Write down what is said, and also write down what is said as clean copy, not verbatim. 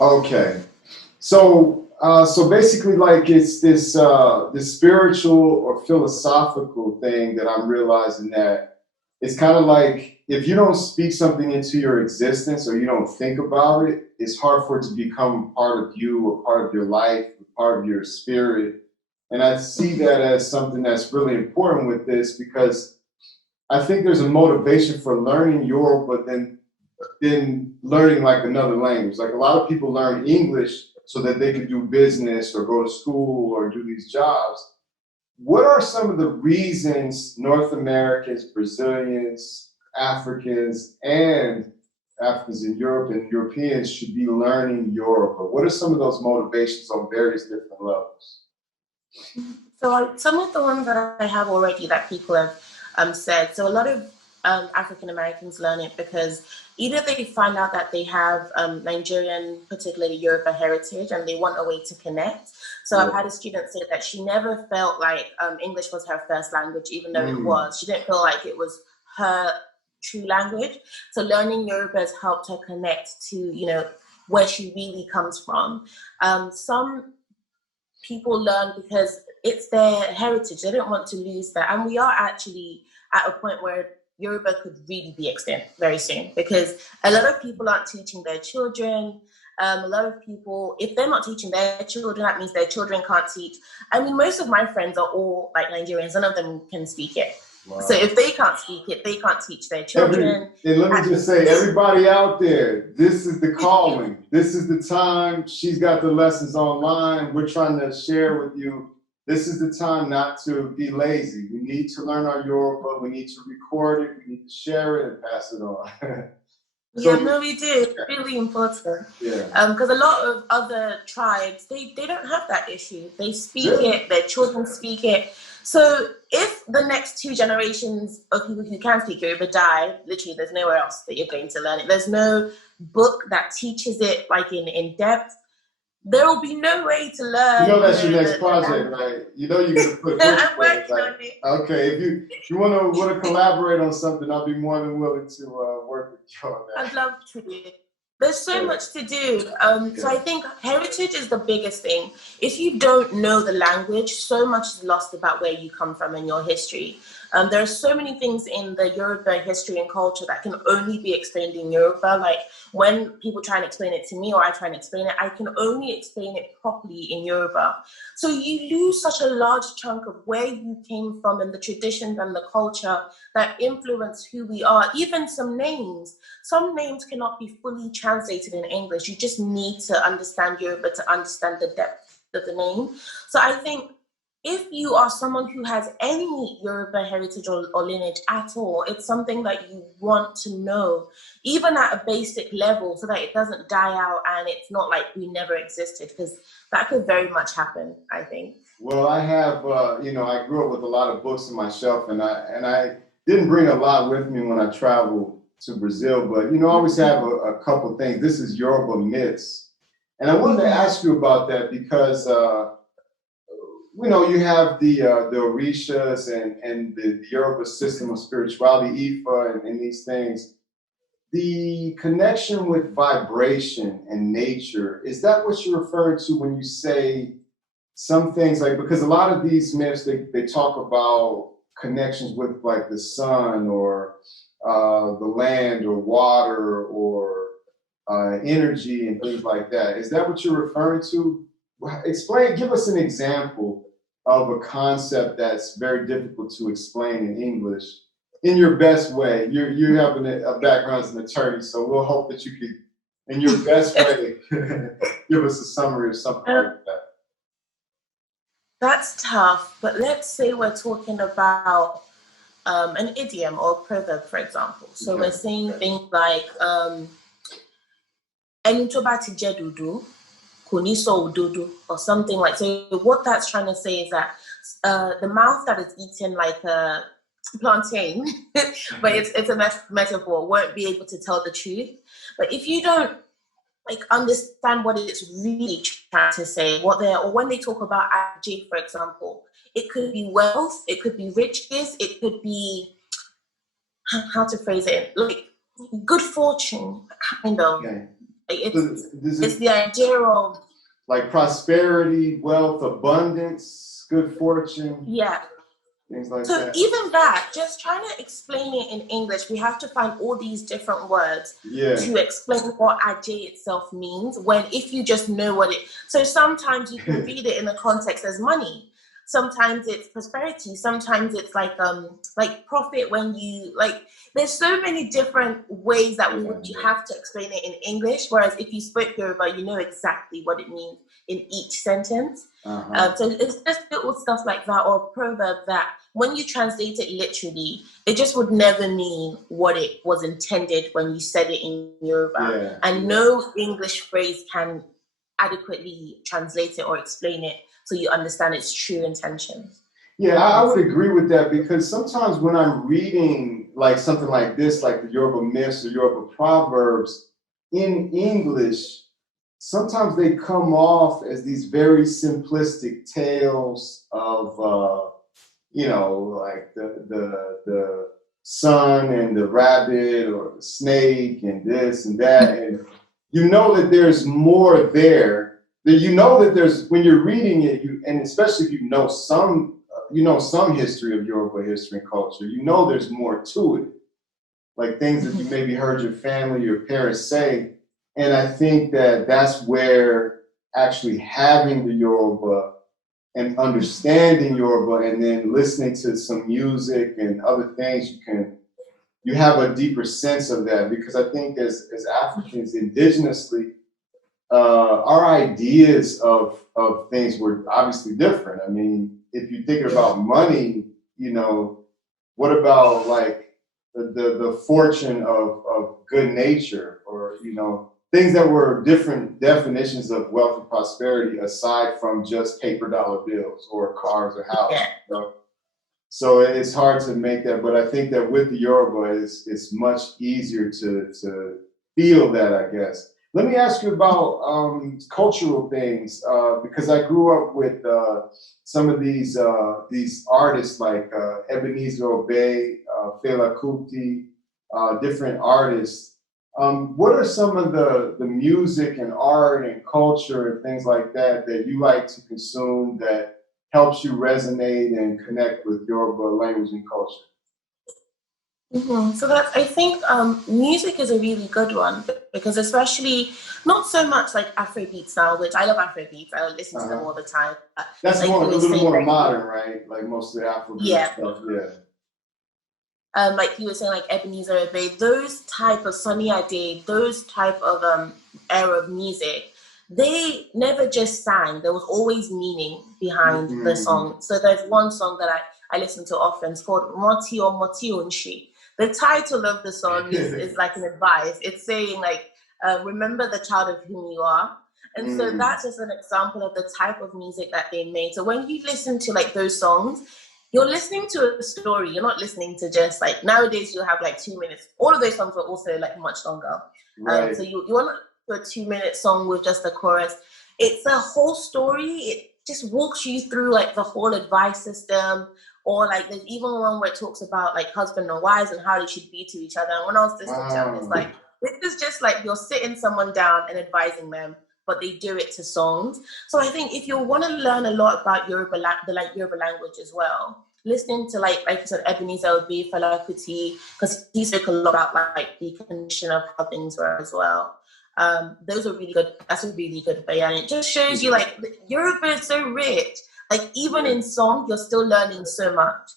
Okay. So basically, like it's this spiritual or philosophical thing that I'm realizing that it's kind of like if you don't speak something into your existence or you don't think about it, it's hard for it to become part of you or part of your life, part of your spirit. And I see that as something that's really important with this because I think there's a motivation for learning Europe, but then learning like another language. Like a lot of people learn English so that they could do business or go to school or do these jobs. What are some of the reasons North Americans, Brazilians, Africans, and Africans in Europe and Europeans should be learning Yoruba? What are some of those motivations on various different levels? So some of the ones that I have already that people have said. So a lot of African Americans learn it because either they find out that they have Nigerian, particularly Yoruba heritage, and they want a way to connect. So I've Yeah. had a student say that she never felt like English was her first language, even though it was. She didn't feel like it was her true language. So learning Yoruba has helped her connect to, where she really comes from. Some people learn because it's their heritage. They don't want to lose that. And we are actually at a point where Yoruba could really be extinct very soon because a lot of people aren't teaching their children. A lot of people, if they're not teaching their children, that means their children can't teach. I mean, most of my friends are all like Nigerians. None of them can speak it. Wow. So if they can't speak it, they can't teach their children. And let me just say, everybody out there, this is the calling. This is the time. She's got the lessons online. We're trying to share with you. This is the time not to be lazy. We need to learn our Yoruba. We need to record it. We need to share it and pass it on. Yeah, no, we do. It's really important. Yeah. Because a lot of other tribes, they don't have that issue. They speak it, their children speak it. So if the next two generations of people who can speak Yoruba die, literally there's nowhere else that you're going to learn it. There's no book that teaches it like in depth. There will be no way to learn. You know that's your next project, right? You know you're gonna put. I'm working on it. Okay, if you want to collaborate on something, I'll be more than willing to work with you on that. I'd love to. There's so much to do. So I think heritage is the biggest thing. If you don't know the language, so much is lost about where you come from and your history. There are so many things in the Yoruba history and culture that can only be explained in Yoruba. Like when people try and explain it to me or I try and explain it, I can only explain it properly in Yoruba. So you lose such a large chunk of where you came from and the traditions and the culture that influence who we are. Even some names cannot be fully translated in English. You just need to understand Yoruba to understand the depth of the name. So I think if you are someone who has any Yoruba heritage or lineage at all, it's something that you want to know, even at a basic level, so that it doesn't die out and it's not like we never existed, because that could very much happen, I think. Well, I have, I grew up with a lot of books on my shelf, and I didn't bring a lot with me when I traveled to Brazil, but I always have a couple things. This is Yoruba myths, and I wanted to ask you about that because you have the Orishas and the Yoruba system of spirituality, Ifa, and these things. The connection with vibration and nature, is that what you're referring to when you say some things, like, because a lot of these myths, they talk about connections with like the sun or the land or water or energy and things like that. Is that what you're referring to? Explain, give us an example of a concept that's very difficult to explain in English in your best way. You have a background as an attorney, so we'll hope that you can, in your best way, give us a summary of something like that. That's tough, but let's say we're talking about an idiom or a proverb, for example. So we're saying things like, "Ẹni tó bá ti jẹ dòdò, kò ní sọ òdodo," or something like. So what that's trying to say is that the mouth that is eaten like a plantain, but it's a metaphor, won't be able to tell the truth. But if you don't understand what it's really trying to say, or when they talk about ajay, for example, it could be wealth, it could be riches, it could be, how to phrase it, like good fortune, kind of. Okay. It's the idea of like prosperity, wealth, abundance, good fortune. Yeah. Things like So that. even that, just trying to explain it in English, we have to find all these different words to explain what Ajay itself means. When if you just know what it, so sometimes you can read it in the context as money. Sometimes it's prosperity. Sometimes it's like profit. When you like, there's so many different ways that you have to explain it in English. Whereas if you spoke Yoruba, you know exactly what it means in each sentence. So it's just little stuff like that, or a proverb that when you translate it literally, it just would never mean what it was intended when you said it in Yoruba. No English phrase can adequately translate it or explain it so you understand its true intention. Yeah, I would agree with that, because sometimes when I'm reading like something like this, like the Yoruba myths or Yoruba proverbs in English, sometimes they come off as these very simplistic tales of, like the sun and the rabbit, or the snake and this and that. And you know that there's more there. That you know that there's, when you're reading it, and especially if you know some history of Yoruba history and culture, you know there's more to it. Like things that you maybe heard your family, your parents say. And I think that that's where actually having the Yoruba and understanding Yoruba, and then listening to some music and other things, you have a deeper sense of that. Because I think as Africans, indigenously, our ideas of things were obviously different. I mean, if you're thinking about money, what about like the fortune of good nature, or things that were different definitions of wealth and prosperity aside from just paper dollar bills or cars or houses. So it's hard to make that, but I think that with the Yoruba, it's much easier to feel that, I guess. Let me ask you about cultural things, because I grew up with some of these artists like Ebenezer Obey, Fela Kuti, different artists. What are some of the music and art and culture and things like that you like to consume that helps you resonate and connect with Yoruba language and culture? So I think music is a really good one, because especially not so much like Afrobeats now, which I love Afrobeats. I listen to them all the time. That's like a little more modern, right? Like most of the Afrobeat stuff, like you were saying, like Ebenezer Obey, those type of Sunny Ade, those type of era of music, they never just sang. There was always meaning behind the song. So there's one song that I listen to often. It's called Moti or Moti Unshi. The title of the song is like an advice. It's saying like, remember the child of whom you are. And so that's just an example of the type of music that they made. So when you listen to like those songs, you're listening to a story. You're not listening to just like, nowadays you have like 2 minutes. All of those songs were also like much longer. So you want to do a 2-minute song with just the chorus. It's a whole story. It just walks you through like the whole advice system. Or like there's even one where it talks about like husband and wives and how they should be to each other. And when I was listening to it, it's like, this is just like you're sitting someone down and advising them, but they do it to songs. So I think if you want to learn a lot about Yoruba language as well, listening to like you said, Ebenezer Obey, Fela Kuti, because he spoke a lot about like the condition of how things were as well. Those are really good. That's a really good way, and it just shows you like Yoruba is so rich. Like even in song, you're still learning so much.